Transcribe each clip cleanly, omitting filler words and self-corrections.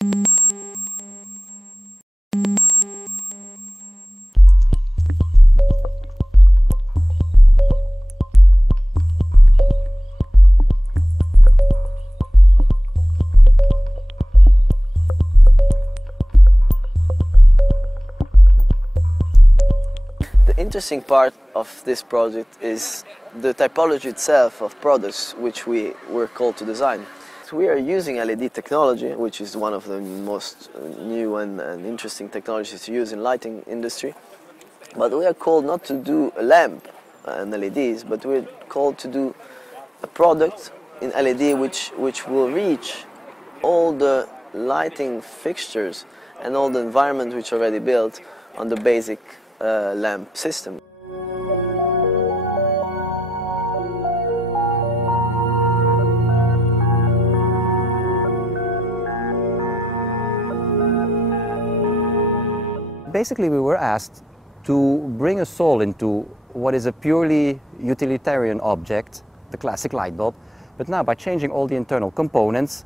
The interesting part of this project is the typology itself of products which we were called to design. So we are using LED technology, which is one of the most new and interesting technologies to use in lighting industry. But we are called not to do a lamp and LEDs, but we're called to do a product in LED which will reach all the lighting fixtures and all the environment which are already built on the basic lamp system. Basically, we were asked to bring a soul into what is a purely utilitarian object, the classic light bulb, but now by changing all the internal components,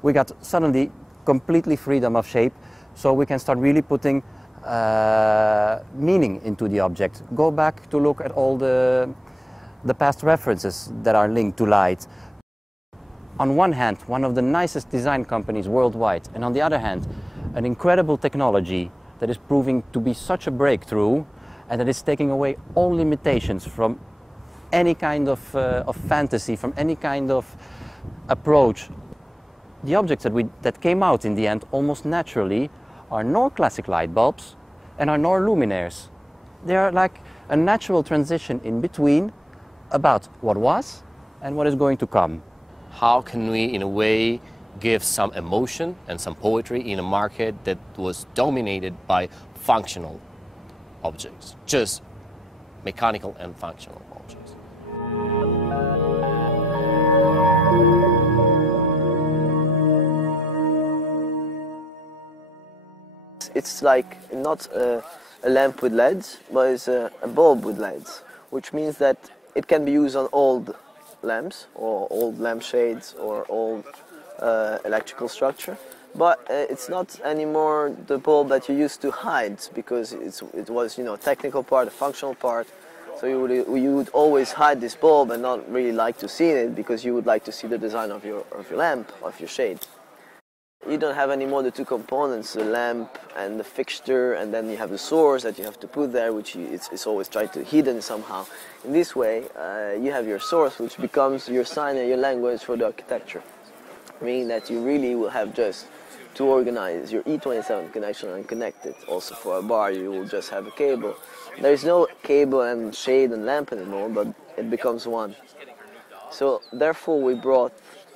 we got suddenly completely freedom of shape, so we can start really putting meaning into the object. Go back to look at all the past references that are linked to light. On one hand, one of the nicest design companies worldwide, and on the other hand, an incredible technology that is proving to be such a breakthrough and that is taking away all limitations from any kind of fantasy, from any kind of approach. The objects that came out in the end almost naturally are nor classic light bulbs and are nor luminaires. They are like a natural transition in between about what was and what is going to come. How can we, in a way, give some emotion and some poetry in a market that was dominated by functional objects, just mechanical and functional objects? It's like not a lamp with LEDs, but it's a bulb with LEDs, which means that it can be used on old lamps or old lampshades or old electrical structure, but it's not anymore the bulb that you used to hide, because it was, you know, a technical part, a functional part. So you would always hide this bulb and not really like to see it, because you would like to see the design of your lamp, of your shade. You don't have anymore the two components, the lamp and the fixture, and then you have the source that you have to put there, which it's always tried to hidden somehow. In this way, you have your source, which becomes your sign and your language for the architecture, meaning that you really will have just to organize your E27 connection and connect it. Also for a bar, you will just have a cable. There is no cable and shade and lamp anymore, but it becomes one. So therefore, we brought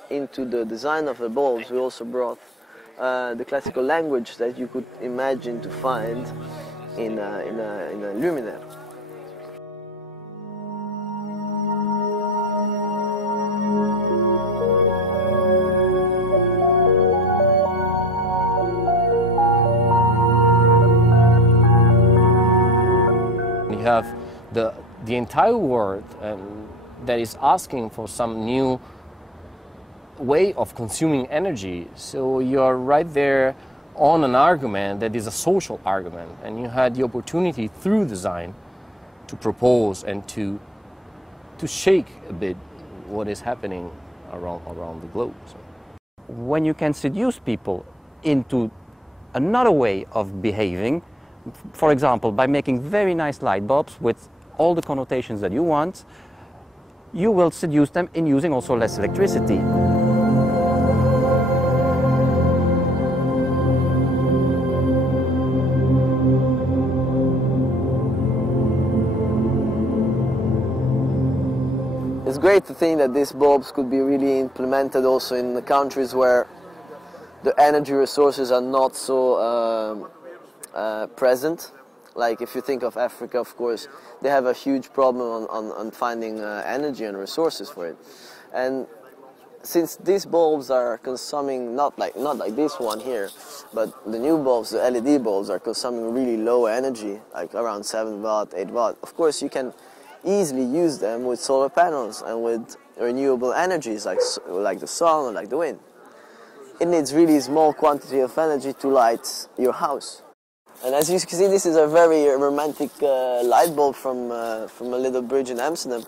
into the design of the bulbs, we also brought the classical language that you could imagine to find in a luminaire. You have the entire world that is asking for some new way of consuming energy. So you're right there on an argument that is a social argument, and you had the opportunity through design to propose and to shake a bit what is happening around the globe. So. When you can seduce people into another way of behaving, for example, by making very nice light bulbs with all the connotations that you want, you will seduce them in using also less electricity. It's great to think that these bulbs could be really implemented also in the countries where the energy resources are not so present. Like if you think of Africa, of course, they have a huge problem on finding energy and resources for it. And since these bulbs are consuming, not like this one here, but the new bulbs, the LED bulbs, are consuming really low energy, like around 7 watt, 8 watt. Of course, you can easily use them with solar panels and with renewable energies like the sun or like the wind. it needs really small quantity of energy to light your house. And as you can see, this is a very romantic light bulb from a little bridge in Amsterdam.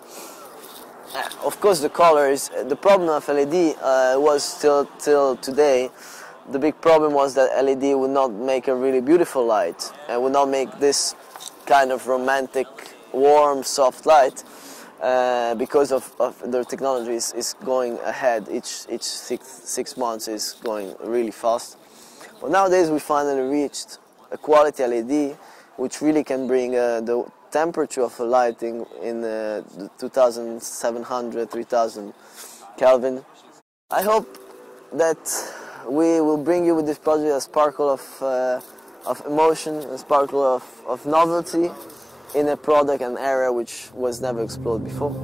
Of course, the color is the problem of LED. Was till today, the big problem was that LED would not make a really beautiful light and would not make this kind of romantic, warm, soft light. Because of their technology is going ahead. Each six months is going really fast. But nowadays we finally reached a quality LED which really can bring the temperature of a lighting in 2700, 3000 Kelvin. I hope that we will bring you with this project a sparkle of emotion, a sparkle of novelty in a product and area which was never explored before.